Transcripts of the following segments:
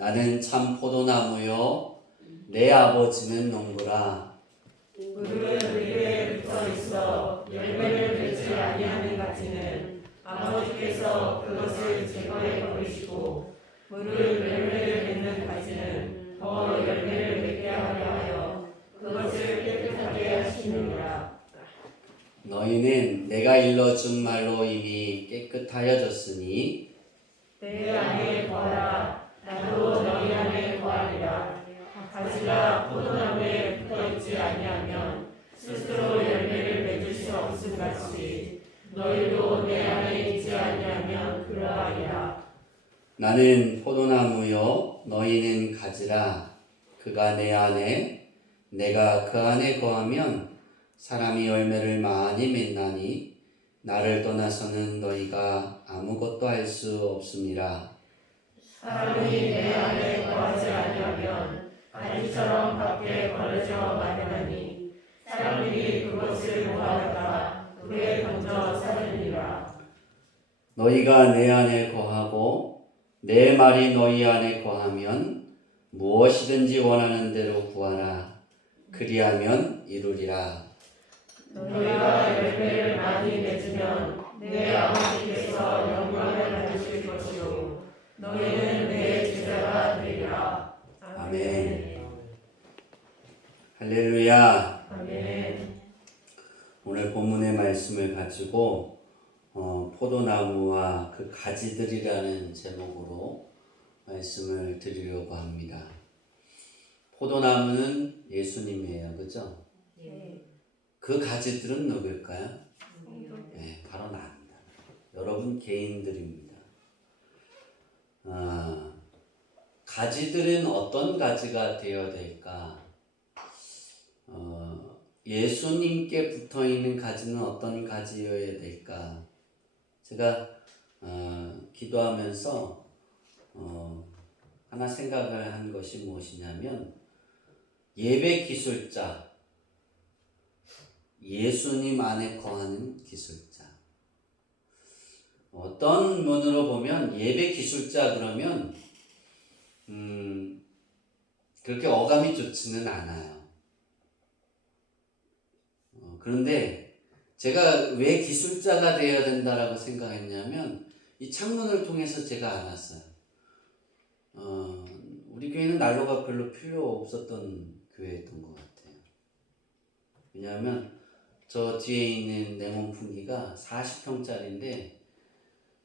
나는 참 포도나무요 내 아버지는 농부라. 무릇 우리에 붙어 있어 열매를 맺지 아니하는 가지는 아버지께서 그것을 제거해 버리시고, 무릇 열매를 맺는 가지는 더 열매를 맺게 하려 하여 그것을 깨끗하게 하시느니라. 너희는 내가 일러준 말로 이미 깨끗하여졌으니 내 안에 거하라. 나도 너희 안에 거하리라. 가지가 포도나무에 붙어 있지 아니하면 스스로 열매를 맺을 수 없음 같이 너희도 내 안에 있지 아니하면 그러하리라. 나는 포도나무요 너희는 가지라. 그가 내 안에 내가 그 안에 거하면 사람이 열매를 많이 맺나니 나를 떠나서는 너희가 아무것도 할 수 없음이라. 사람이 내 안에 거하지 아니하면 가지처럼 밖에 버려져 마련하니 사람들이 그것을 모아다가 불에 던져 사느니라. 너희가 내 안에 거하고 내 말이 너희 안에 거하면 무엇이든지 원하는 대로 구하라. 그리하면 이루리라. 너희가 열매를 많이 맺으면 내 아버지께서 영광을 받으실 것이요 너희는 내 제자가 되리라. 아멘. 할렐루야. 아멘. 오늘 본문의 말씀을 가지고 포도나무와 그 가지들이라는 제목으로 말씀을 드리려고 합니다. 포도나무는 예수님이에요. 그죠? 예. 그 가지들은 누구일까요? 네, 바로 나입니다. 여러분 개인들입니다. 가지들은 어떤 가지가 되어야 될까? 예수님께 붙어있는 가지는 어떤 가지여야 될까? 제가 기도하면서 하나 생각을 한 것이 무엇이냐면 예배 기술자, 예수님 안에 거하는 기술자. 어떤 면으로 보면 예배 기술자 그러면 그렇게 어감이 좋지는 않아요. 그런데 제가 왜 기술자가 되어야 된다라고 생각했냐면 이 창문을 통해서 제가 알았어요. 우리 교회는 난로가 별로 필요 없었던 교회였던 것 같아요. 왜냐하면 저 뒤에 있는 냉온풍기가 40평짜리인데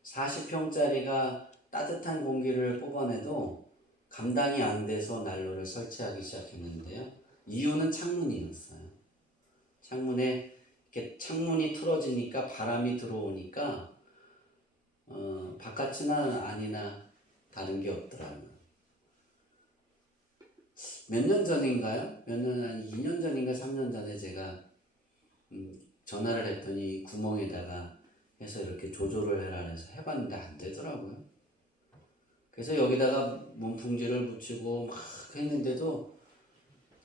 40평짜리가 따뜻한 공기를 뽑아내도 감당이 안 돼서 난로를 설치하기 시작했는데요. 이유는 창문이었어요. 창문이 틀어지니까 바람이 들어오니까 바깥이나 안이나 다른 게 없더라고요. 몇 년 전인가요? 한 2년 전인가 3년 전에 제가 전화를 했더니 구멍에다가 해서 이렇게 조절을 해라 해서 해봤는데 안 되더라고요. 그래서 여기다가 문풍지를 붙이고 막 했는데도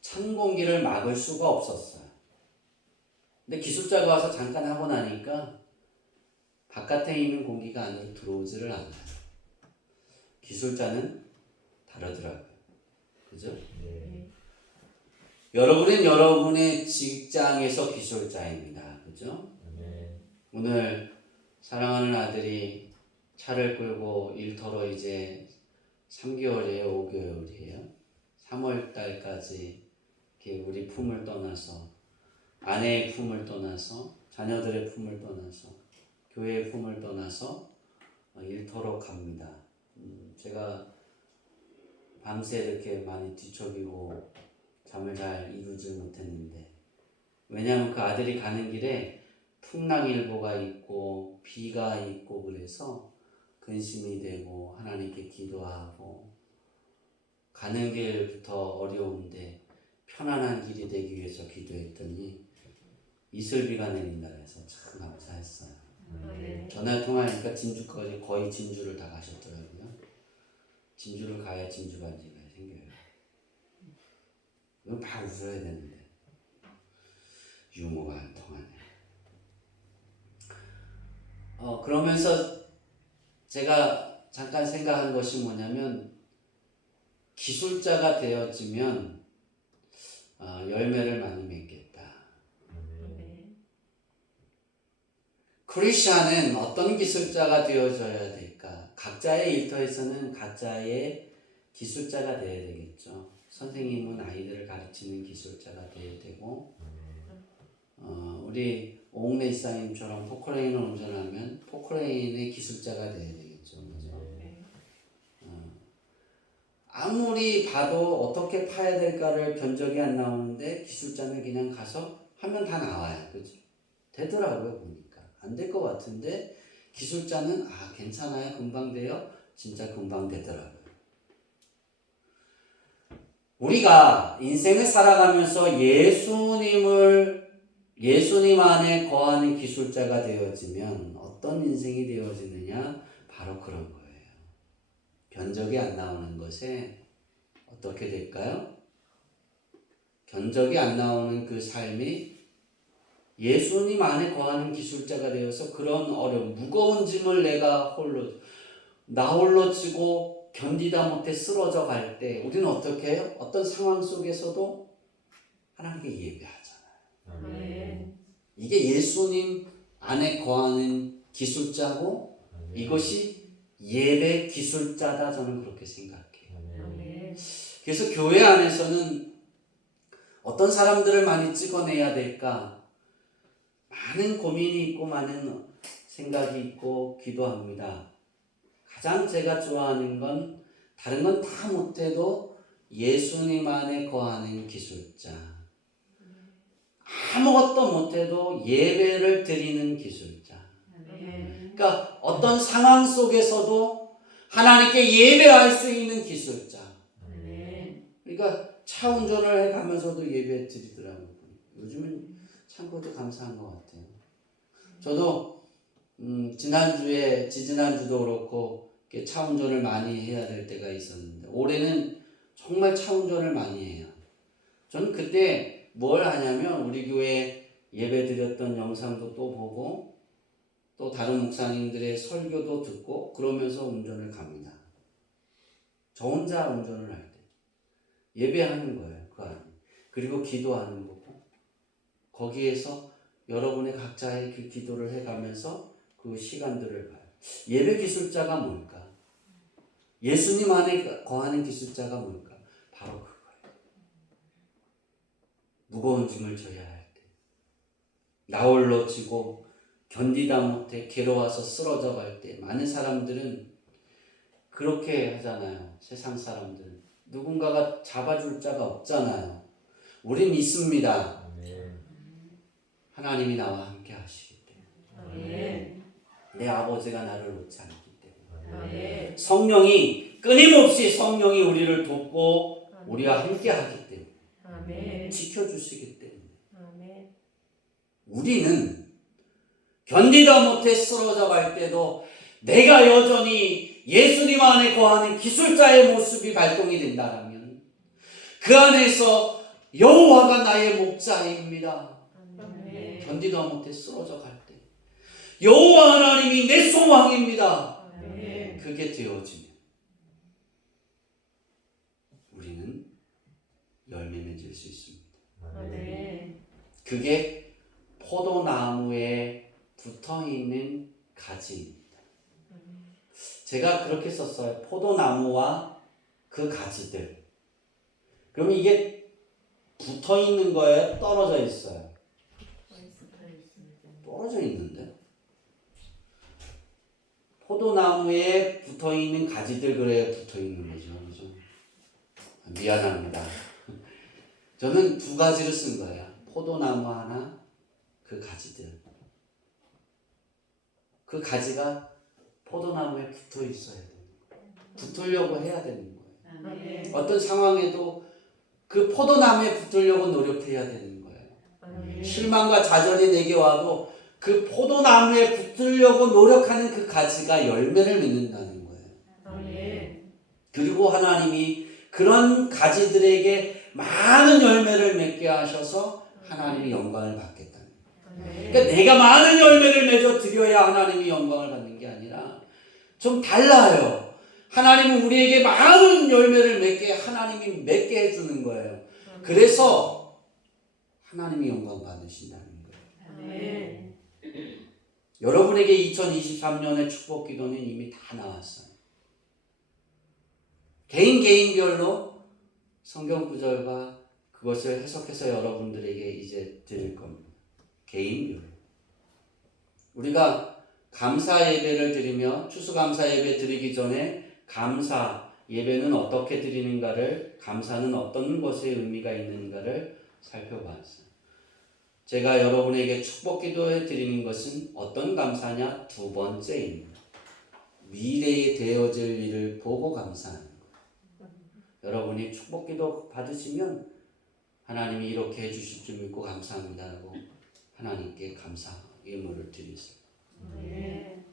찬 공기를 막을 수가 없었어요. 근데 기술자가 와서 잠깐 하고 나니까 바깥에 있는 공기가 안으로 들어오지를 않아요. 기술자는 다르더라고요. 그죠? 네. 여러분은 여러분의 직장에서 기술자입니다. 그죠? 네. 오늘 사랑하는 아들이 차를 끌고 일터로 이제 3개월이에요? 5개월이에요? 3월 달까지 이렇게 우리 품을 떠나서 아내의 품을 떠나서 자녀들의 품을 떠나서 교회의 품을 떠나서 일터로 갑니다. 제가 밤새 이렇게 많이 뒤척이고 잠을 잘 이루지 못했는데 왜냐하면 그 아들이 가는 길에 풍랑일보가 있고 비가 있고 그래서 근심이 되고 하나님께 기도하고 가는 길부터 어려운데 편안한 길이 되기 위해서 기도했더니 이슬비가 내린다 해서 참 감사했어요. 전화 통화하니까 진주까지 거의 진주를 다 가셨더라고요. 진주를 가야 진주 반지가 생겨요. 이건 다 웃어야 되는데 유머가 안 통하네. 그러면서 제가 잠깐 생각한 것이 뭐냐면 기술자가 되어지면 열매를 많이 맺겠다. 크리스찬은 어떤 기술자가 되어져야 될까? 각자의 일터에서는 각자의 기술자가 되어야 되겠죠. 선생님은 아이들을 가르치는 기술자가 되어야 되고, 우리 오웅래 이사님처럼 포크레인을 운전하면 포크레인의 기술자가 되어야 되겠죠. 그죠? 아무리 봐도 어떻게 파야 될까를 견적이 안 나오는데 기술자는 그냥 가서 하면 다 나와요. 그죠? 되더라고요, 보니까. 안 될 것 같은데 기술자는 괜찮아요. 금방 돼요. 진짜 금방 되더라고요. 우리가 인생을 살아가면서 예수님 안에 거하는 기술자가 되어지면 어떤 인생이 되어지느냐? 바로 그런 거예요. 견적이 안 나오는 것에 어떻게 될까요? 견적이 안 나오는 그 삶이 예수님 안에 거하는 기술자가 되어서 그런 어려움, 무거운 짐을 내가 나 홀로 지고 견디다 못해 쓰러져 갈 때 우리는 어떻게 해요? 어떤 상황 속에서도 하나님께 예배하잖아요. 이게 예수님 안에 거하는 기술자고 이것이 예배 기술자다, 저는 그렇게 생각해요. 그래서 교회 안에서는 어떤 사람들을 많이 찍어내야 될까? 많은 고민이 있고 많은 생각이 있고 기도합니다. 가장 제가 좋아하는 건 다른 건 다 못해도 예수님 안에 거하는 기술자. 아무것도 못해도 예배를 드리는 기술자. 그러니까 어떤 상황 속에서도 하나님께 예배할 수 있는 기술자. 그러니까 차 운전을 해가면서도 예배 드리더라고요. 요즘은 참 그것도 감사한 것 같아요. 저도 지지난주도 그렇고 차 운전을 많이 해야 될 때가 있었는데 올해는 정말 차 운전을 많이 해요. 저는 그때 뭘 하냐면 우리 교회 예배 드렸던 영상도 또 보고 또 다른 목사님들의 설교도 듣고 그러면서 운전을 갑니다. 저 혼자 운전을 할 때 예배하는 거예요. 그 안에. 그리고 기도하는 거고 거기에서 여러분의 각자의 그 기도를 해가면서 그 시간들을 봐요. 예배 기술자가 뭘까? 예수님 안에 거하는 기술자가 뭘까? 바로 그거예요. 무거운 짐을 져야 할 때, 나 홀로 지고 견디다 못해 괴로워서 쓰러져 갈 때, 많은 사람들은 그렇게 하잖아요. 세상 사람들은 누군가가 잡아줄 자가 없잖아요. 우린 있습니다. 하나님이 나와 함께 하시기 때문에, 내 아버지가 나를 놓지 않기 때문에, 성령이 끊임없이 성령이 우리를 돕고 우리와 함께 하기 때문에, 지켜주시기 때문에, 우리는 견디다 못해 쓰러져 갈 때도 내가 여전히 예수님 안에 거하는 기술자의 모습이 발동이 된다면 그 안에서 여호와가 나의 목자입니다. 견디다 못해 쓰러져 갈 때 여호와 하나님이 내 소망입니다. 그게 되어지면 우리는 열매 맺을 수 있습니다. 그게 포도나무에 붙어있는 가지입니다. 제가 그렇게 썼어요. 포도나무와 그 가지들. 그럼 이게 붙어있는 거예요? 떨어져 있어요? 떨어져 있는데? 포도나무에 붙어있는 가지들, 그래야 붙어있는 거죠. 그죠? 미안합니다. 저는 두 가지를 쓴 거예요. 포도나무 하나, 그 가지들. 그 가지가 포도나무에 붙어 있어야 되는 거예요. 붙으려고 해야 되는 거예요. 어떤 상황에도 그 포도나무에 붙으려고 노력해야 되는 거예요. 실망과 좌절이 내게 와도 그 포도나무에 붙으려고 노력하는 그 가지가 열매를 맺는다는 거예요. 그리고 하나님이 그런 가지들에게 많은 열매를 맺게 하셔서 하나님이 영광을 받겠다는 거예요. 그러니까 내가 많은 열매를 맺어 드려야 하나님이 영광을 받는 게 아니라 좀 달라요. 하나님은 우리에게 많은 열매를 맺게 하나님이 맺게 해주는 거예요. 그래서 하나님이 영광 받으신다는 거예요. 아멘. 여러분에게 2023년의 축복 기도는 이미 다 나왔어요. 개인별로 성경 구절과 그것을 해석해서 여러분들에게 이제 드릴 겁니다. 개인별로. 우리가 감사 예배를 드리며 추수감사 예배 드리기 전에 감사 예배는 어떻게 드리는가를, 감사는 어떤 것에 의미가 있는가를 살펴봤어요. 제가 여러분에게 축복 기도해 드리는 것은 어떤 감사냐? 두 번째입니다. 미래에 되어질 일을 보고 감사하는 거예요. 여러분이 축복 기도 받으시면 하나님이 이렇게 해주실 줄 믿고 감사합니다 하고 하나님께 감사 예물을 드리세요. 아멘.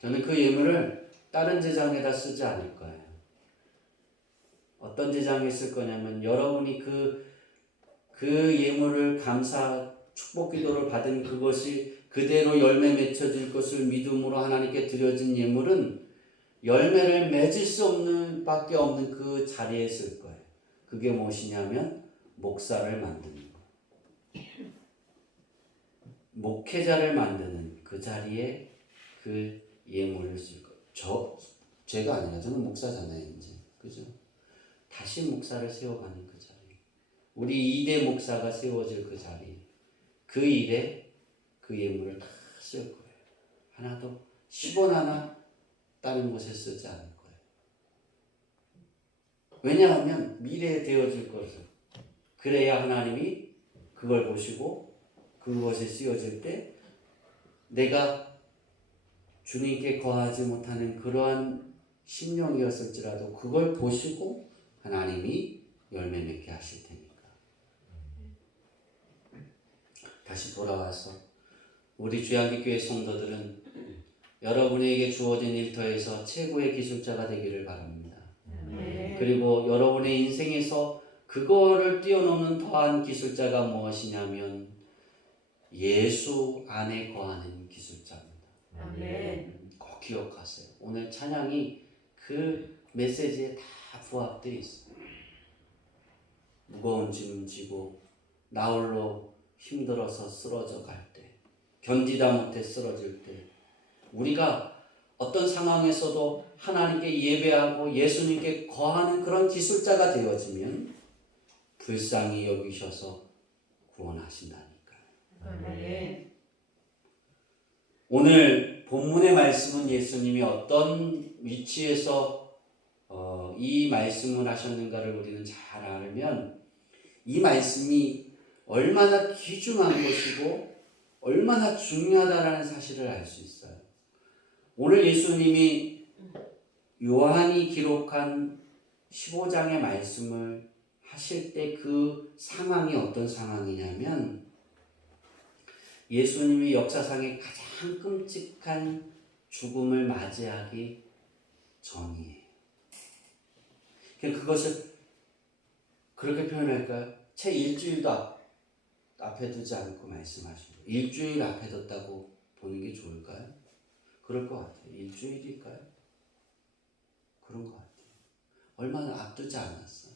저는 그 예물을 다른 제장에다 쓰지 않을 거예요. 어떤 제장에 쓸 거냐면 여러분이 그 예물을 감사 축복 기도를 받은 그것이 그대로 열매 맺혀질 것을 믿음으로 하나님께 드려진 예물은 열매를 맺을 수 없는 밖에 없는 그 자리에 쓸 거예요. 그게 무엇이냐면 목사를 만드는 거예요. 목회자를 만드는 그 자리에 그 예물을 쓸 거예요. 제가 아니라 저는 목사잖아요, 이제. 그죠? 다시 목사를 세워가는 그 자리. 우리 2대 목사가 세워질 그 자리. 그 일에 그 예물을 다 쓸 거예요. 하나도 10원 하나 다른 곳에 쓰지 않을 거예요. 왜냐하면 미래에 되어질 것을. 그래야 하나님이 그걸 보시고 그것에 쓰여질 때 내가 주님께 거하지 못하는 그러한 심령이었을지라도 그걸 보시고 하나님이 열매 맺게 하실 테니까. 다시 돌아와서 우리 주양기교회 성도들은 여러분에게 주어진 일터에서 최고의 기술자가 되기를 바랍니다. 네. 그리고 여러분의 인생에서 그거를 뛰어넘는 더한 기술자가 무엇이냐면 예수 안에 거하는 기술자입니다. 아멘. 꼭 기억하세요. 오늘 찬양이 그 메시지에 다 부합되어 있어요. 무거운 짐 지고 나 홀로 힘들어서 쓰러져 갈 때, 견디다 못해 쓰러질 때, 우리가 어떤 상황에서도 하나님께 예배하고 예수님께 거하는 그런 기술자가 되어지면 불쌍히 여기셔서 구원하신다니까요. 아멘. 오늘 본문의 말씀은 예수님이 어떤 위치에서 이 말씀을 하셨는가를 우리는 잘 알면 이 말씀이 얼마나 귀중한 것이고 얼마나 중요하다라는 사실을 알 수 있어요. 오늘 예수님이 요한이 기록한 15장의 말씀을 하실 때 그 상황이 어떤 상황이냐면 예수님이 역사상의 가장 끔찍한 죽음을 맞이하기 전이에요. 그것을 그렇게 표현할까요? 채 일주일도 앞에 두지 않고 말씀하신 거예요. 일주일 앞에 뒀다고 보는 게 좋을까요? 그럴 것 같아요. 일주일일까요? 그런 것 같아요. 얼마나 앞두지 않았어요.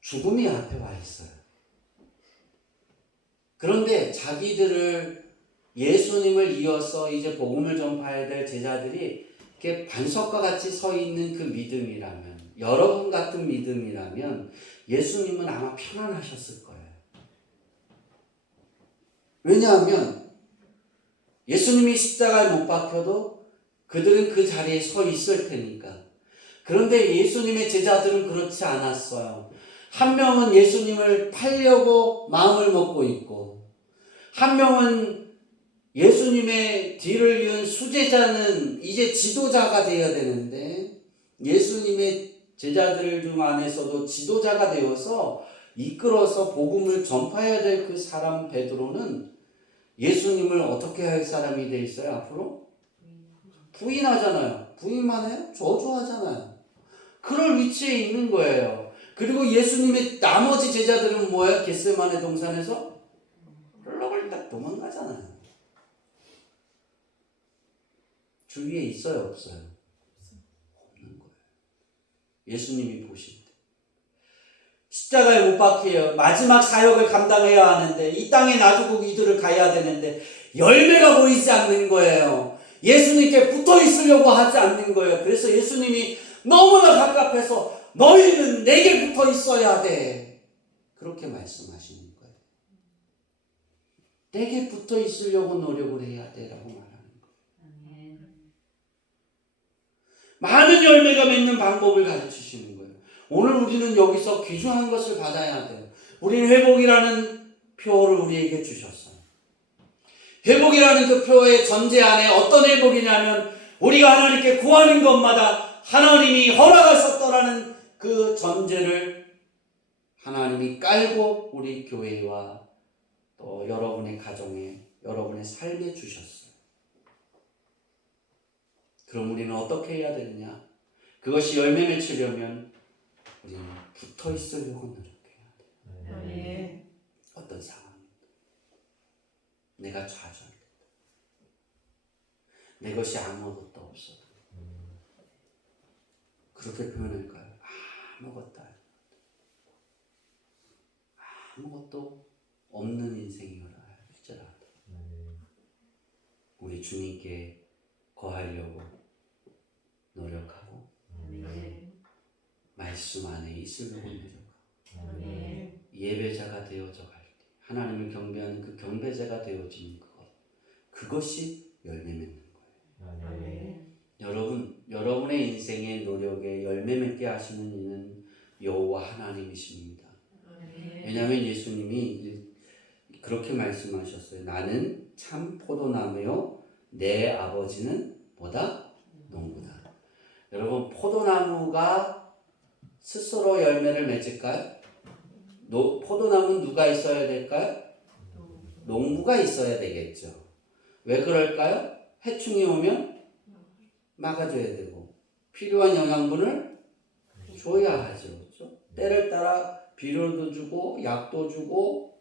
죽음이 앞에 와 있어요. 그런데 자기들을 예수님을 이어서 이제 복음을 전파해야 될 제자들이 이렇게 반석과 같이 서 있는 그 믿음이라면, 여러분 같은 믿음이라면 예수님은 아마 편안하셨을 거예요. 왜냐하면 예수님이 십자가에 못 박혀도 그들은 그 자리에 서 있을 테니까. 그런데 예수님의 제자들은 그렇지 않았어요. 한 명은 예수님을 팔려고 마음을 먹고 있고, 한 명은 예수님의 뒤를 이은 수제자는 이제 지도자가 되어야 되는데, 예수님의 제자들 중 안에서도 지도자가 되어서 이끌어서 복음을 전파해야 될 그 사람 베드로는 예수님을 어떻게 할 사람이 돼 있어요? 앞으로? 부인하잖아요. 부인만 해요? 저주하잖아요. 그럴 위치에 있는 거예요. 그리고 예수님의 나머지 제자들은 뭐예요? 겟세마네 동산에서 헐렁헐렁 도망가잖아요. 주위에 있어요, 없어요? 없는 거예요. 예수님이 보십니다. 십자가에 못 박혀요. 마지막 사역을 감당해야 하는데 이 땅에 놔두고 이들을 가야 되는데 열매가 보이지 않는 거예요. 예수님께 붙어 있으려고 하지 않는 거예요. 그래서 예수님이 너무나 갑갑해서 너희는 내게 붙어 있어야 돼. 그렇게 말씀하시는 거예요. 내게 붙어 있으려고 노력을 해야 돼라고 말하는 거예요. 많은 열매가 맺는 방법을 가르치시는 거예요. 오늘 우리는 여기서 귀중한 것을 받아야 돼요. 우리는 회복이라는 표를 우리에게 주셨어요. 회복이라는 그 표의 전제 안에 어떤 회복이냐면 우리가 하나님께 구하는 것마다 하나님이 허락하셨더라는 그 전제를 하나님이 깔고 우리 교회와 또 여러분의 가정에, 여러분의 삶에 주셨어요. 그럼 우리는 어떻게 해야 되느냐? 그것이 열매 맺으려면 우리는 붙어 있으려고 노력해야 돼요. 어떤 상황? 내가 좌절됐다. 내 것이 아무것도 없어도. 그렇게 표현할까요? 아무것도 없는 인생이라 할지라도 우리 주님께 거하려고 노력하고 말씀 안에 있으려고 노력하고 예배자가 되어져 갈 때 하나님을 경배하는 그 경배자가 되어지는 그것이 열매 맺는 거예요. 여러분의 인생의 노력에 열매 맺게 하시는 이는 여호와 하나님이십니다. 왜냐하면 예수님이 그렇게 말씀하셨어요. 나는 참 포도나무요 내 아버지는 뭐다? 농부다. 여러분, 포도나무가 스스로 열매를 맺을까요? 포도나무는 누가 있어야 될까요? 농부가 있어야 되겠죠. 왜 그럴까요? 해충이 오면 막아줘야 되고 필요한 영양분을 줘야 하죠. 그렇죠? 때를 따라 비료도 주고 약도 주고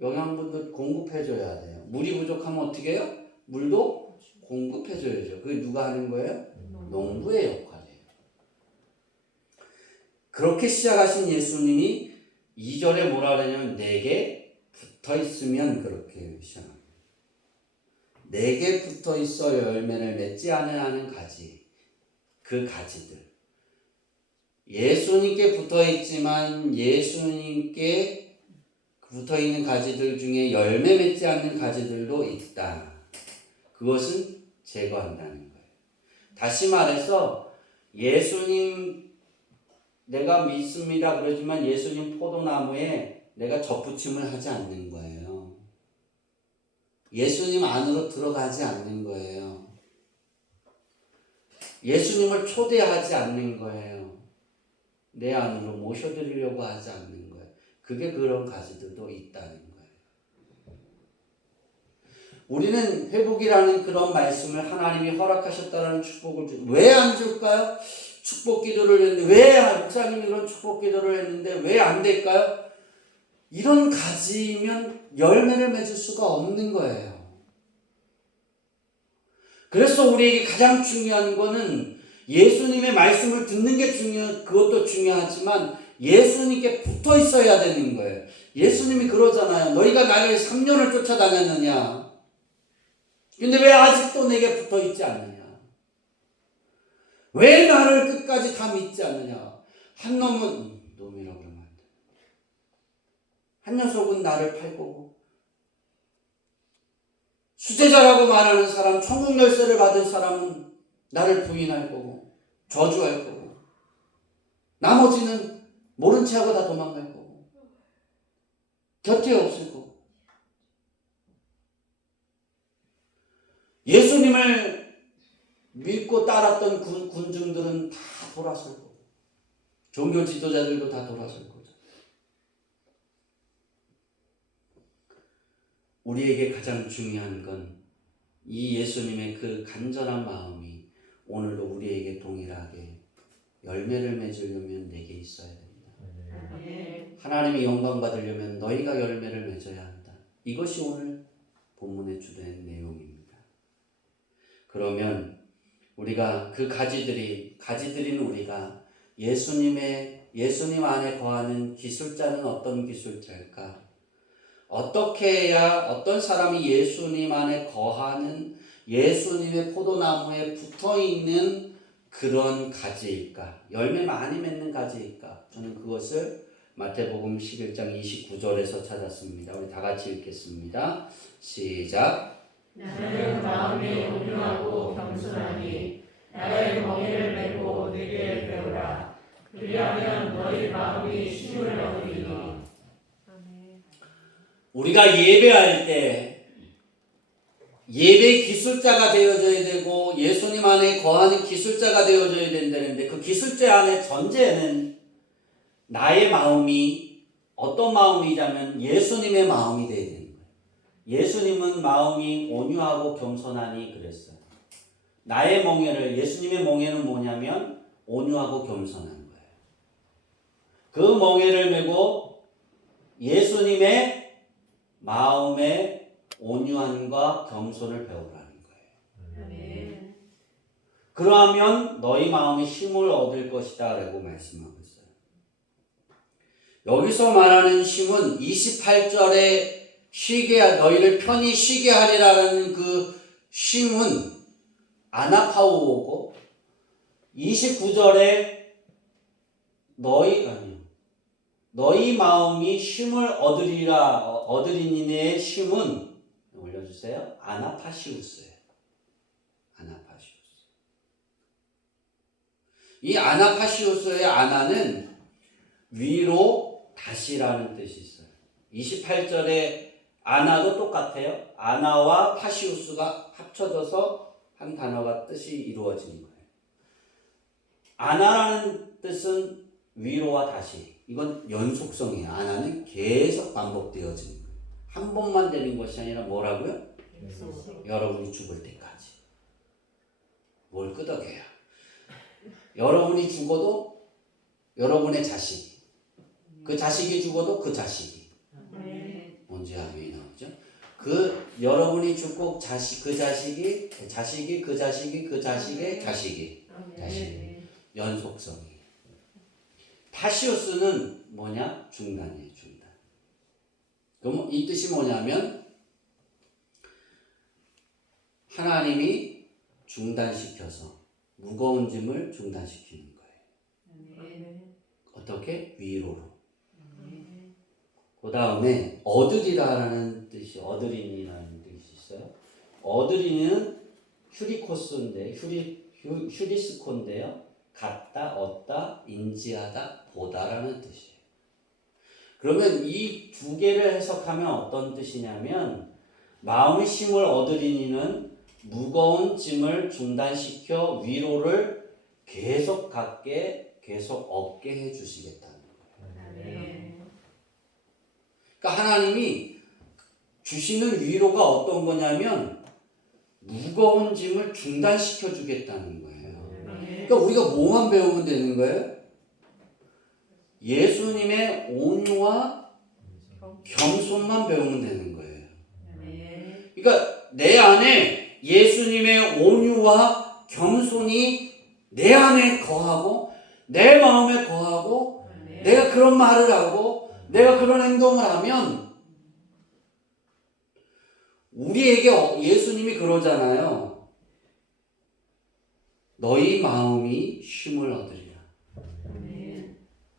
영양분도 공급해줘야 돼요. 물이 부족하면 어떻게 해요? 물도 공급해줘야죠. 그게 누가 하는 거예요? 농부의 역할이에요. 그렇게 시작하신 예수님이 2절에 뭐라 그러냐면 내게 붙어있으면 그렇게 시작합니다. 내게 붙어있어 열매를 맺지 않으라는 가지, 그 가지들. 예수님께 붙어있지만 예수님께 붙어있는 가지들 중에 열매 맺지 않는 가지들도 있다. 그것은 제거한다는 거예요. 다시 말해서 예수님 내가 믿습니다 그러지만 예수님 포도나무에 내가 접붙임을 하지 않는 거예요. 예수님 안으로 들어가지 않는 거예요. 예수님을 초대하지 않는 거예요. 내 안으로 모셔드리려고 하지 않는 거예요. 그게 그런 가지들도 있다는 거예요. 우리는 회복이라는 그런 말씀을 하나님이 허락하셨다는 축복을 왜 안 줄까요? 축복 기도를 했는데 왜 목사님이 그런 축복 기도를 했는데 왜 안 될까요? 이런 가지면 열매를 맺을 수가 없는 거예요. 그래서 우리에게 가장 중요한 거는 예수님의 말씀을 듣는 게 그것도 중요하지만 예수님께 붙어 있어야 되는 거예요. 예수님이 그러잖아요. 너희가 나를 3년을 쫓아다녔느냐? 근데 왜 아직도 내게 붙어 있지 않느냐? 왜 나를 끝까지 다 믿지 않느냐? 한 놈은 놈이라고 그러면 안 돼. 한 녀석은 나를 팔 거고 수제자라고 말하는 사람, 천국 열쇠를 받은 사람은 나를 부인할 거고 저주할 거고 나머지는 모른 채 하고 다 도망갈 거고 곁에 없을 거고 예수님을 믿고 따랐던 군중들은 다 돌아설 거고 종교 지도자들도 다 돌아설 거죠. 우리에게 가장 중요한 건 이 예수님의 그 간절한 마음이 오늘도 우리에게 동일하게 열매를 맺으려면 내게 있어야 됩니다. 하나님의 영광 받으려면 너희가 열매를 맺어야 한다. 이것이 오늘 본문의 주된 내용입니다. 그러면 우리가 그 가지들인 우리가 예수님 안에 거하는 기술자는 어떤 기술자일까? 어떻게 해야 어떤 사람이 예수님 안에 거하는 예수님의 포도나무에 붙어 있는 그런 가지일까? 열매 많이 맺는 가지일까? 저는 그것을 마태복음 11장 29절에서 찾았습니다. 우리 다 같이 읽겠습니다. 시작. 나는 마음이 온유하고 겸손하니 나의 멍에를 메고 내게 배우라. 그리하면 너희 마음이 쉼을 얻으리니. 우리가 예배할 때 예배 기술자가 되어져야 되고 예수님 안에 거하는 기술자가 되어져야 된다는데 그 기술자 안에 전제는 나의 마음이 어떤 마음이냐면 예수님의 마음이 되어야 되는 거예요. 예수님은 마음이 온유하고 겸손하니 그랬어요. 나의 멍에를 예수님의 멍에는 뭐냐면 온유하고 겸손한 거예요. 그 멍에를 메고 예수님의 마음의 온유함과 겸손을 배우라는 거예요. 그러하면 너희 마음이 힘을 얻을 것이다 라고 말씀하고 있어요. 여기서 말하는 힘은 28절에 너희를 편히 쉬게 하리라는 그 쉼은 아나파우오고 29절에 너희 마음이 쉼을 얻으리니의 쉼은 올려주세요. 아나파시우스예요. 아나파시우스. 이 아나파시우스의 아나는 위로 다시라는 뜻이 있어요. 28절에 아나도 똑같아요. 아나와 파시우스가 합쳐져서 한 단어가 뜻이 이루어지는 거예요. 아나라는 뜻은 위로와 다시. 이건 연속성이에요. 아나는 계속 반복되어지는 거예요. 한 번만 되는 것이 아니라 뭐라고요? 여러분이 죽을 때까지. 뭘 끄덕여요. 여러분이 죽어도 여러분의 자식이, 그 자식이 죽어도 그 자식이. 언제 아멘이 나오죠? 그 여러분이 죽고 그 자식이 그 자식의 자식이. 연속성이. 파시오스는 뭐냐? 중단이에요. 중단. 그럼 이 뜻이 뭐냐면 하나님이 중단시켜서 무거운 짐을 중단시키는 거예요. 어떻게? 위로로. 그 다음에 얻으리라는 뜻이 얻으리니라는 뜻이 있어요. 얻으리는 휴리코스인데 휴리스코인데요. 갖다, 얻다, 인지하다, 보다라는 뜻이에요. 그러면 이 두 개를 해석하면 어떤 뜻이냐면 마음의 힘을 얻으리니는 무거운 짐을 중단시켜 위로를 계속 갖게, 계속 얻게 해주시겠다는 거예요. 그러니까 하나님이 주시는 위로가 어떤 거냐면 무거운 짐을 중단시켜 주겠다는 거예요. 그러니까 우리가 뭐만 배우면 되는 거예요? 예수님의 온유와 겸손만 배우면 되는 거예요. 그러니까 내 안에 예수님의 온유와 겸손이 내 안에 거하고 내 마음에 거하고 내가 그런 말을 하고 내가 그런 행동을 하면 우리에게 예수님이 그러잖아요. 너희 마음이 쉼을 얻으리라.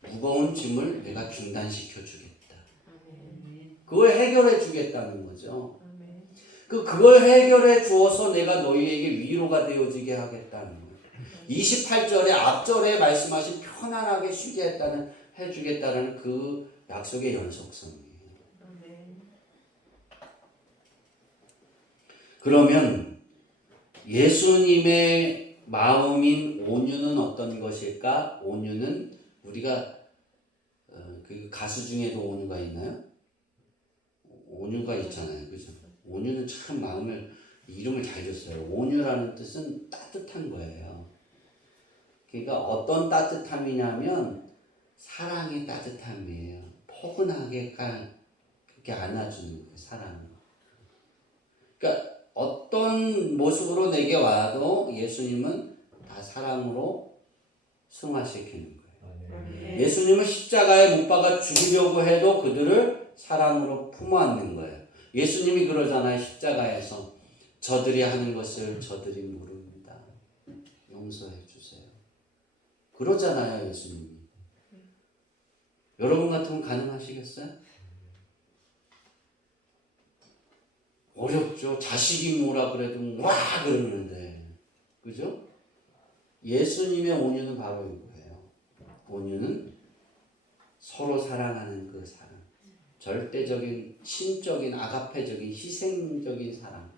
무거운 짐을 내가 중단시켜 주겠다. 그걸 해결해 주겠다는 거죠. 그걸 해결해 주어서 내가 너희에게 위로가 되어지게 하겠다는 거예요. 28절에 앞절에 말씀하신 편안하게 쉬게 해주겠다는 그 약속의 연속성이에요. 그러면 예수님의 마음인 온유는 어떤 것일까? 온유는 우리가 그 가수 중에도 온유가 있나요? 온유가 있잖아요. 그죠? 온유는 참 이름을 잘 줬어요. 온유라는 뜻은 따뜻한 거예요. 그러니까 어떤 따뜻함이냐면 사랑의 따뜻함이에요. 포근하게 그렇게 안아주는 거예요. 사랑. 그러니까 어떤 모습으로 내게 와도 예수님은 다 사랑으로 승화시키는 거예요. 예수님은 십자가에 못 박아 죽이려고 해도 그들을 사랑으로 품어 안는 거예요. 예수님이 그러잖아요. 십자가에서 저들이 하는 것을 저들이 모릅니다. 용서해 주세요. 그러잖아요. 예수님이. 여러분 같으면 가능하시겠어요? 어렵죠. 자식이 뭐라 그래도 와 그러는데. 그죠? 예수님의 온유는 바로 이거예요. 온유는 서로 사랑하는 그 사랑. 절대적인, 신적인, 아가페적인, 희생적인 사랑.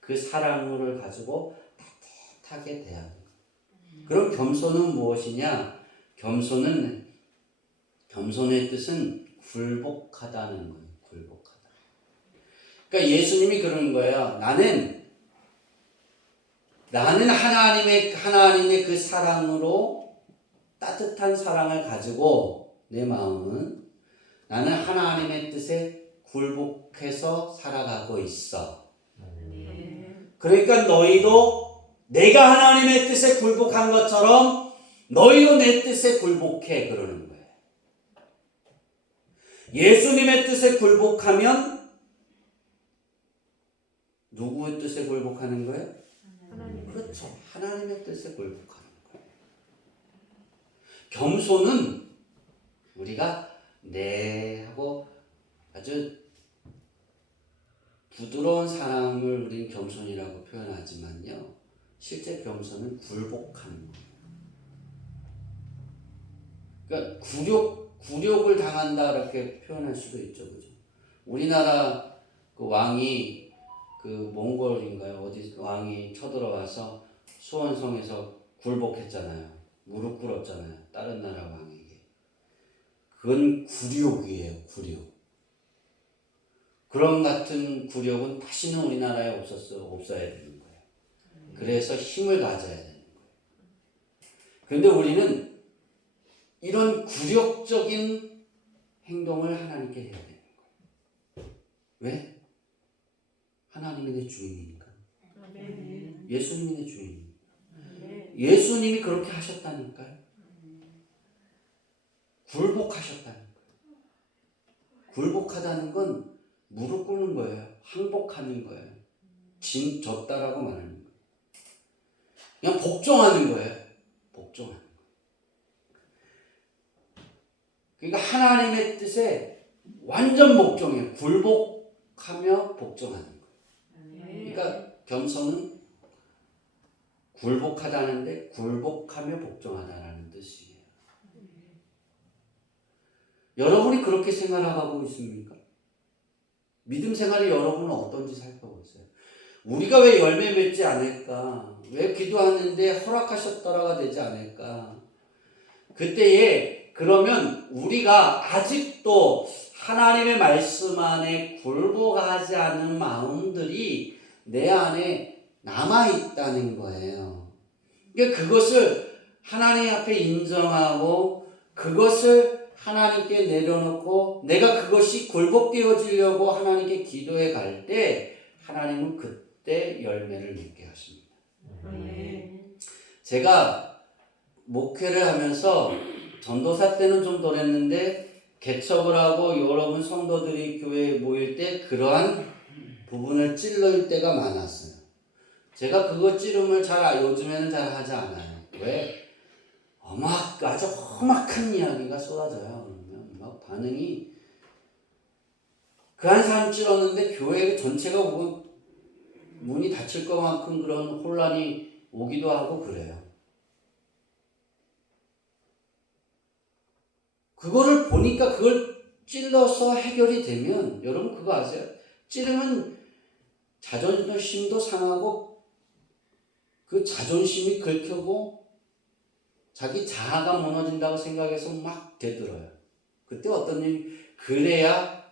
그 사랑을 가지고 따뜻하게 대하는 거예요. 그럼 겸손은 무엇이냐? 겸손의 뜻은 굴복하다는 거예요. 굴복하다. 그러니까 예수님이 그러는 거예요. 나는 하나님의 그 사랑으로 따뜻한 사랑을 가지고 내 마음은 나는 하나님의 뜻에 굴복해서 살아가고 있어. 그러니까 너희도 내가 하나님의 뜻에 굴복한 것처럼 너희도 내 뜻에 굴복해 그러는 거예요. 예수님의 뜻에 굴복하면 누구의 뜻에 굴복하는 거예요? 그렇죠. 하나님의 뜻에 굴복하는 거예요. 겸손은 우리가 네 하고 아주 부드러운 사람을 우리는 겸손이라고 표현하지만요. 실제 겸손은 굴복하는 거예요. 그러니까 굴욕을 당한다 이렇게 표현할 수도 있죠. 그죠? 우리나라 그 왕이 그 몽골인가요? 어디 왕이 쳐들어와서 수원성에서 굴복했잖아요. 무릎 꿇었잖아요. 다른 나라 왕에게. 그건 굴욕이에요. 굴욕. 그런 같은 굴욕은 다시는 우리나라에 없어야 되는 거예요. 그래서 힘을 가져야 되는 거예요. 그런데 우리는 이런 굴욕적인 행동을 하나님께 해야 되는 거예요. 왜? 하나님이 내 주인이니까. 예수님이 내 주인이니까. 예수님이 그렇게 하셨다니까요. 굴복하셨다니까요. 굴복하다는 건 무릎 꿇는 거예요. 항복하는 거예요. 졌다라고 말하는 거예요. 그냥 복종하는 거예요. 복종하는 거예요. 그러니까 하나님의 뜻에 완전 복종해요. 굴복하며 복종하는 거예요. 그러니까 겸손은 굴복하다는데 굴복하며 복종하다라는 뜻이에요. 여러분이 그렇게 생활하고 있습니까? 믿음 생활이 여러분은 어떤지 살펴보세요. 우리가 왜 열매 맺지 않을까? 왜 기도하는데 허락하셨더라가 되지 않을까? 그때에 그러면 우리가 아직도 하나님의 말씀 안에 굴복하지 않은 마음들이 내 안에 남아있다는 거예요. 그러니까 그것을 하나님 앞에 인정하고 그것을 하나님께 내려놓고 내가 그것이 굴복되어지려고 하나님께 기도해 갈 때 하나님은 그때 열매를 맺게 하십니다. 제가 목회를 하면서 전도사 때는 좀 덜했는데 개척을 하고 여러분 성도들이 교회에 모일 때 그러한 부분을 찔러일 때가 많았어요. 제가 그거 찌름을 요즘에는 잘 하지 않아요. 왜? 아주 험악한 이야기가 쏟아져요. 그러면 막 반응이 그 한 사람 찔렀는데 교회 전체가 문이 닫힐 것만큼 그런 혼란이 오기도 하고 그래요. 그거를 보니까 그걸 찔러서 해결이 되면 여러분 그거 아세요? 찌르면 자존심도 상하고 그 자존심이 긁히고 자기 자아가 무너진다고 생각해서 막 되들어요. 그때 어떤 일이 그래야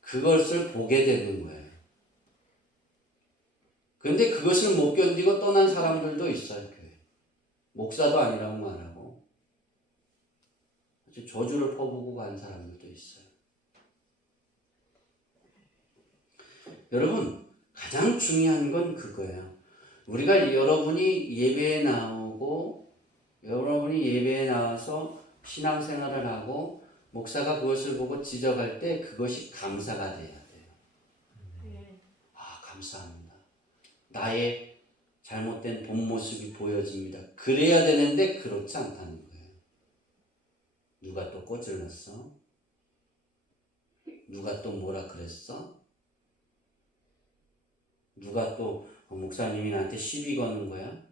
그것을 보게 되는 거예요. 그런데 그것을 못 견디고 떠난 사람들도 있어요. 교회. 목사도 아니라고 말하고 저주를 퍼부고 간 사람들도 있어요. 여러분 가장 중요한 건 그거예요. 우리가 여러분이 예배에 나오고 여러분이 예배에 나와서 신앙생활을 하고 목사가 그것을 보고 지적할 때 그것이 감사가 돼야 돼요. 아, 감사합니다. 나의 잘못된 본 모습이 보여집니다. 그래야 되는데 그렇지 않다는 거예요. 누가 또 꽃을 넣었어? 누가 또 뭐라 그랬어? 누가 또 목사님이 나한테 시비 거는 거야?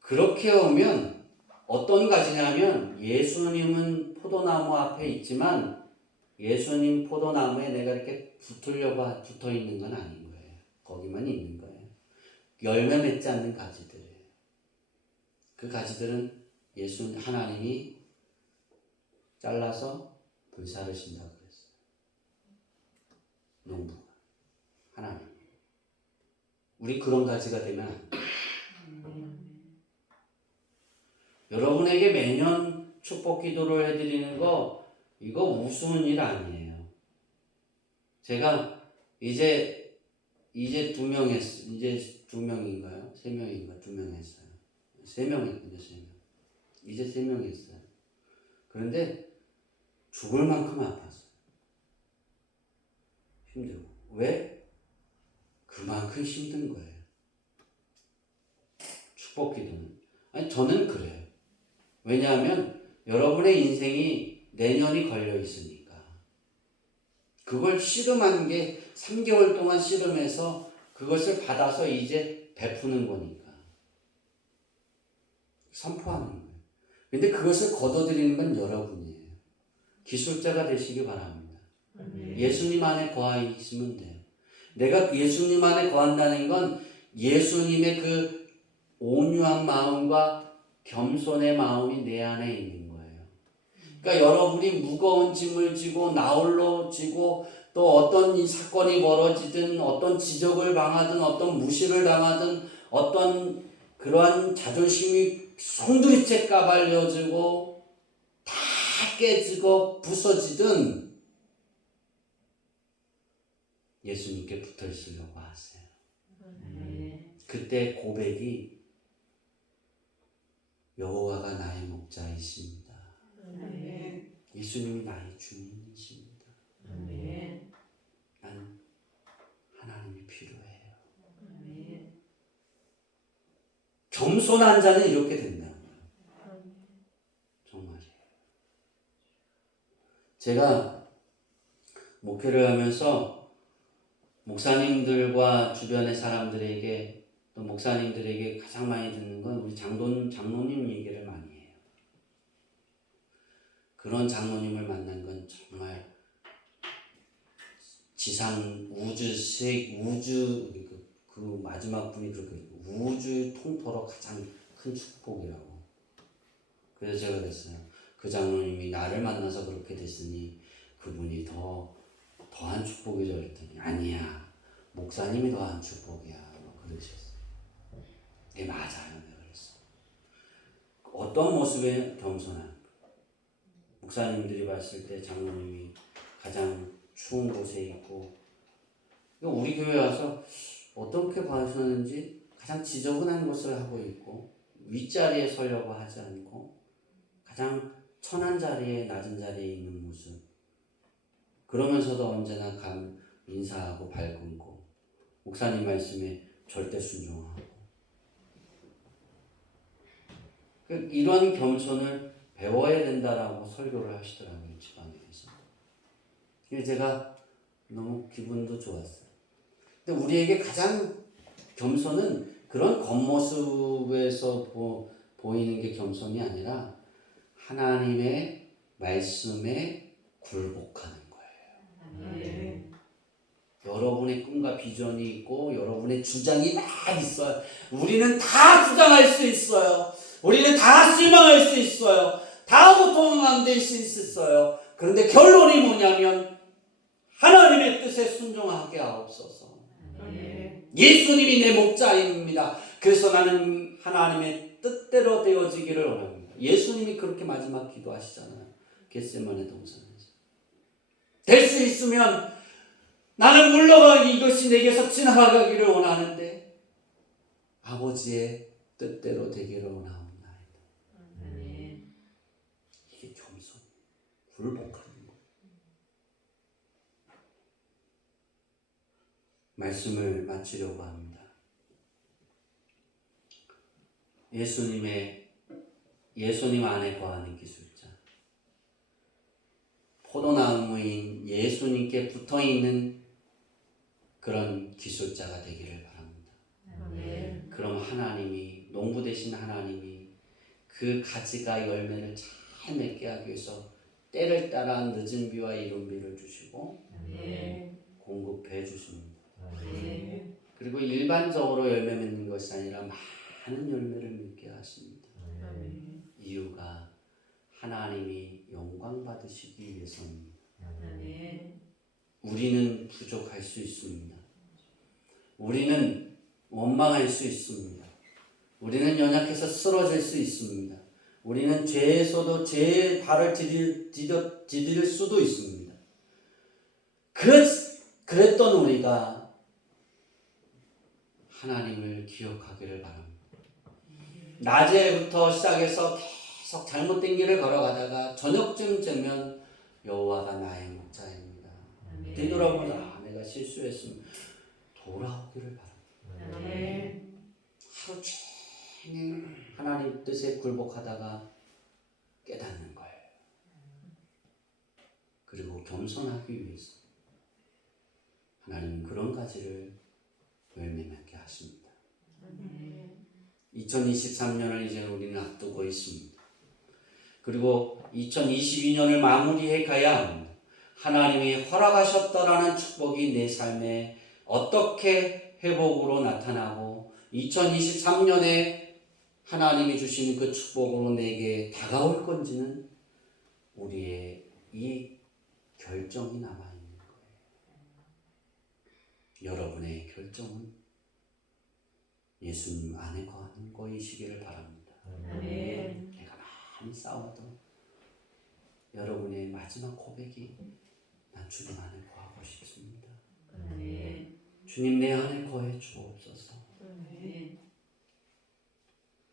그렇게 오면 어떤 가지냐면 예수님은 포도나무 앞에 있지만 예수님 포도나무에 내가 이렇게 붙어 있는 건 아닌 거예요. 거기만 있는 거예요. 열매 맺지 않는 가지들이에요. 그 가지들은 하나님이 잘라서 불사르신다고 그랬어요. 농부가 하나님. 우리 그런 가지가 되면 안 돼요. 여러분에게 매년 축복 기도를 해드리는 거 이거 우스운 일 아니에요. 제가 이제 2명 했어요. 이제 2명인가요? 3명인가? 2명 했어요. 3명 했군요. 3명. 이제 3명 했어요. 그런데 죽을 만큼 아팠어요. 힘들고. 왜? 그만큼 힘든 거예요. 축복 기도는. 아니 저는 그래요. 왜냐하면 여러분의 인생이 내년이 걸려 있으니까. 그걸 씨름한 게 3개월 동안 씨름해서 그것을 받아서 이제 베푸는 거니까. 선포하는 거예요. 근데 그것을 거둬들이는 건 여러분이에요. 기술자가 되시기 바랍니다. 예수님 안에 거하 있으면 돼요. 내가 예수님 안에 거한다는 건 예수님의 그 온유한 마음과 겸손의 마음이 내 안에 있는 거예요. 그러니까 여러분이 무거운 짐을 지고 나홀로 지고 또 어떤 이 사건이 벌어지든 어떤 지적을 당하든 어떤 무시를 당하든 어떤 그러한 자존심이 송두리째 까발려지고 다 깨지고 부서지든 예수님께 붙어 있으려고 하세요. 그때 고백이 여호와가 나의 목자이십니다. 예수님이 나의 주인이십니다. 나는 하나님이 필요해요. 겸손한 자는 이렇게 된다는 거예요. 정말이에요. 제가 목회를 하면서 목사님들과 주변의 사람들에게 또 목사님들에게 가장 많이 듣는 건 우리 장로님 얘기를 많이 해요. 그런 장로님을 만난 건 정말 지상 우주 그 마지막 분이 그렇게 우주 통틀어 가장 큰 축복이라고. 그래서 제가 그랬어요. 그 장로님이 나를 만나서 그렇게 됐으니 그분이 더한 축복이죠 그랬더니 아니야 목사님이 더한 축복이야 그러셨어요. 네 맞아요 내가 그랬어. 어떤 모습에 겸손한 목사님들이 봤을 때 장로님이 가장 추운 곳에 있고 우리 교회 와서 어떻게 봐주셨는지 가장 지저분한 것을 하고 있고 윗자리에 서려고 하지 않고 가장 천한 자리에 낮은 자리에 있는 모습 그러면서도 언제나 인사하고 발끈고 목사님 말씀에 절대 순종하고 이런 겸손을 배워야 된다라고 설교를 하시더라고요 지방에서. 그래서 제가 너무 기분도 좋았어요. 근데 우리에게 가장 겸손은 그런 겉모습에서 보이는 게 겸손이 아니라 하나님의 말씀에 굴복하는 거예요. 여러분의 꿈과 비전이 있고 여러분의 주장이 막 있어요. 우리는 다 주장할 수 있어요. 우리는 다 실망할 수 있어요. 다 고통 가운데 있을 수 있어요. 그런데 결론이 뭐냐면 하나님의 뜻에 순종하게 하옵소서. 예수님이 내 목자입니다. 그래서 나는 하나님의 뜻대로 되어지기를 원합니다. 예수님이 그렇게 마지막 기도하시잖아요. 겟세마네 동산에서. 될 수 있으면 나는 물러가기 이것이 내게서 지나가기를 원하는데 아버지의 뜻대로 되기를 원하옵나이다. 아멘. 이게 겸손, 굴복하는 것. 말씀을 마치려고 합니다. 예수님 안에 거하는 기술자, 포도나무인 예수님께 붙어있는 그런 기술자가 되기를 바랍니다. 아멘. 그럼 하나님이, 농부 되신 하나님이 그 가지가 열매를 잘 맺게 하기 위해서 때를 따라 늦은 비와 이른 비를 주시고 아멘. 공급해 주십니다. 아멘. 그리고 일반적으로 열매 맺는 것이 아니라 많은 열매를 맺게 하십니다. 아멘. 이유가 하나님이 영광 받으시기 위해서입니다. 아멘. 우리는 부족할 수 있습니다. 우리는 원망할 수 있습니다. 우리는 연약해서 쓰러질 수 있습니다. 우리는 죄에서도 죄의 발을 디딜 수도 있습니다. 그랬던 우리가 하나님을 기억하기를 바랍니다. 낮에부터 시작해서 계속 잘못된 길을 걸어가다가 저녁쯤 되면 여호와가 나의 목자입니다. 뒤돌아보자. 내가 실수했습니다. 돌아오기를 바랍니다. 아멘. 하루 종일 하나님 뜻에 굴복하다가 깨닫는 거예요. 그리고 겸손하기 위해서 하나님은 그런 가지를 열매 맺게 하십니다. 2023년을 이제 우리는 앞두고 있습니다. 그리고 2022년을 마무리해 가야 합니다. 하나님이 허락하셨다라는 축복이 내 삶에 어떻게 회복으로 나타나고 2023년에 하나님이 주시는 그 축복으로 내게 다가올 건지는 우리의 이 결정이 남아있는 거예요. 여러분의 결정은 예수님 안에 거하는 거이시기를 바랍니다. 아멘. 내가 많이 싸워도 여러분의 마지막 고백이 난 주님 안에 거하고 싶습니다. 아멘. 주님 내 안에 거해 주옵소서. 아멘.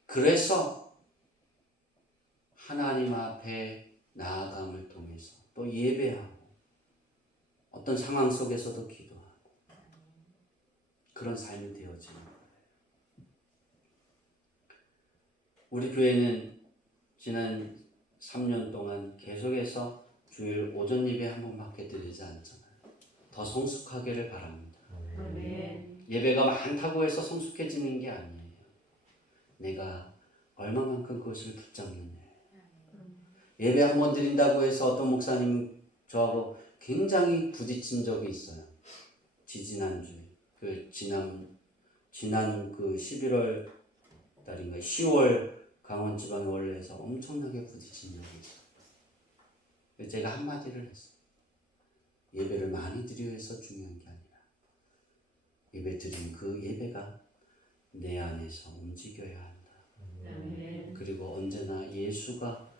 그래서 하나님 앞에 나아감을 통해서 또 예배하고 어떤 상황 속에서도 기도하고 그런 삶이 되어지는 거예요. 우리 교회는 지난 3년 동안 계속해서 주일 오전 예배 한 번밖에 드리지 않잖아요. 더 성숙하기를 바랍니다. 아멘. 예배가 많다고 해서 성숙해지는 게 아니에요. 내가 얼마만큼 그것을 붙잡느냐. 예배 한 번 드린다고 해서 어떤 목사님 저하고 굉장히 부딪힌 적이 있어요. 지지난주에 지난 그 11월 달인가 10월 강원지방에 원래에서 엄청나게 부딪힌 적이 있어요. 제가 한마디를 했어요. 예배를 많이 드리기 위해서 중요한 게 아니라 예배 드린 그 예배가 내 안에서 움직여야 한다. 아멘. 그리고 언제나 예수가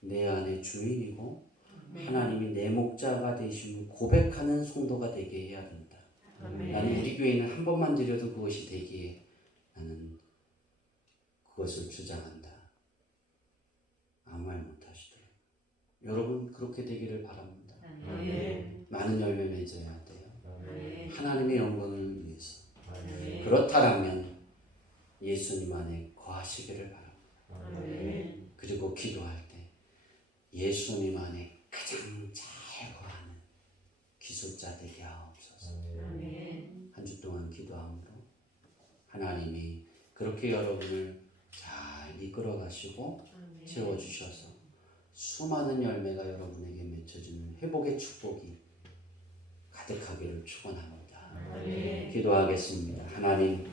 내 안의 주인이고 하나님이 내 목자가 되시고 고백하는 성도가 되게 해야 된다. 아멘. 나는 우리 교회는 한 번만 드려도 그것이 되기에 나는 그것을 주장한다. 아무 말 못하시더라고요. 여러분 그렇게 되기를 바랍니다. 아멘. 많은 열매 맺어야 돼요. 아멘. 하나님의 영광을 위해서. 아멘. 그렇다면 예수님 안에 거하시기를 바랍니다. 아멘. 그리고 기도할 때 예수님 안에 가장 잘 거하는 기술자 되게 하옵소서. 아멘. 한 주 동안 기도함으로 하나님이 그렇게 여러분을 잘 이끌어 가시고 채워주셔서 수많은 열매가 여러분에게 맺혀지는 회복의 축복이 가득하기를 축원합니다. 아멘. 기도하겠습니다. 하나님